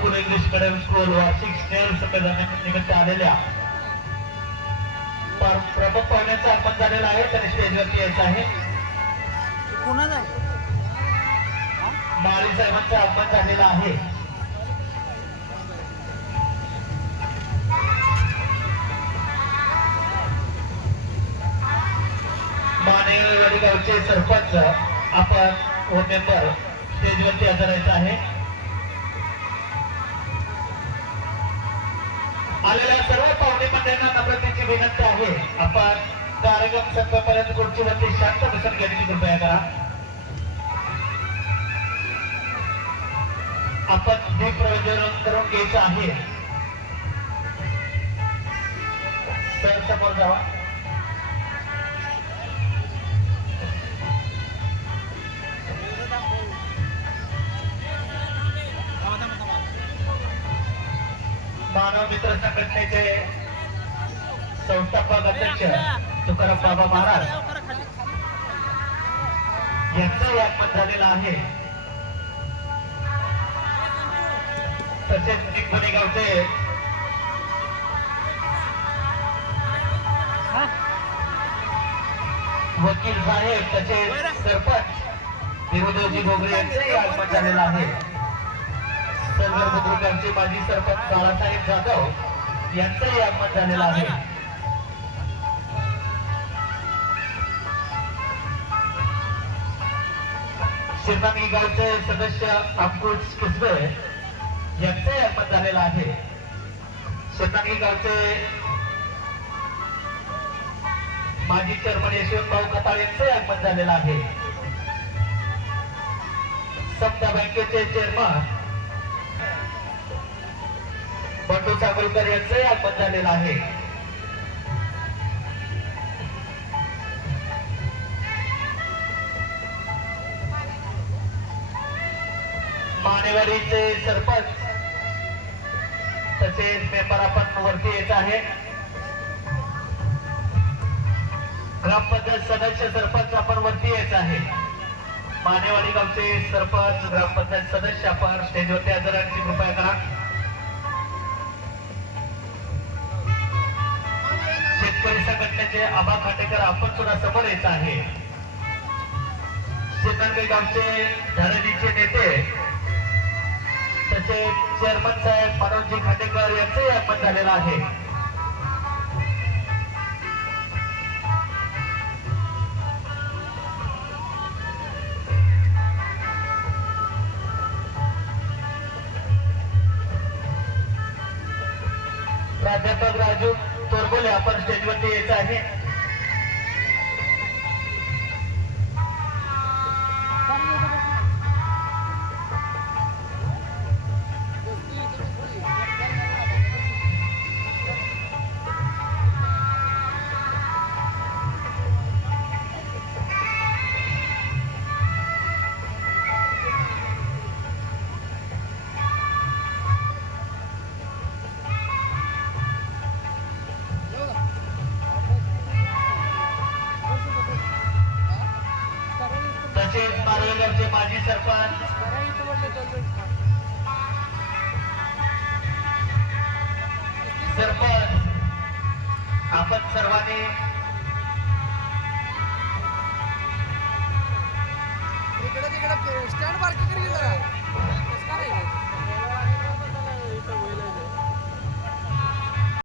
गुरुकुल English medium school वार्षिक स्नेह संमेलनानिमित्त आलेल्या प्रमुख पाहुण्यांचं आगमन झालेलं आहे. त्यांनी स्टेजवरती यायचं आहे. माळी साहेबांचं आगमन झालेलं आहे. मानेवाडी गावचे सरपंच आपण व मेंबर स्टेजवरती हजर राहायचं आहे. आलेल्या सर्व पाहुणे मंडळींना नम्रतेची विनंती आहे. आपण कार्यक्रम संपेपर्यंत खुर्चीवरती शांत बसून घेण्याची कृपया करा. आपण दीप प्रज्वलन करून घ्यायचं आहे. तर समोर जावा. मानव मित्र संघटनेचे संस्थापक अध्यक्ष तुकाराम बाबा महाराज यांचं आगमन झालेलं आहे. तसेच निगमणी गावचे वकील साहेब तसेच सरपंच विरोधोजी भोगरे यांचंही आगमन झालेलं आहे. सर्व बुद्रुकांचे माजी सरपंच बाळासाहेब जाधव यांचंही आगमन झालेलं आहे. शिरनामी गावचे सदस्य अंकुश किसवे यांचंही आगमन झालेलं आहे. शिरनामी गावचे माजी चेअरमन यशवंतभाऊ कताळ यांचंही आगमन झालेलं आहे. समता बँकेचे चेअरमन बंडू चाकलकर यांचंही आगमन झालेलं आहे. मानेवाडीचे सरपंच तसेच मेंबर आपण वरती येत आहे. ग्रामपंचायत सदस्य सरपंच आपण वरती यायचं आहे. मानेवाडी गावचे सरपंच ग्रामपंचायत सदस्य आपण स्टेजवरती हजर राहण्याची कृपया करा. शेतकरी संघटनेचे आबा खांडेकर आपण सुद्धा समोर यायचं आहे. सिन्नरगाव गावचे धरणीचे नेते तसेच चेअरमन साहेब मनोजी खांडेकर यांचंही आगमन झालेलं आहे. प्राध्यापक राजू तोरगोले आपण स्टेजवरती यायचं आहे. तसेच मारवेगावचे माजी सरपंच आपण सर्वांनी स्टँड पार्किंग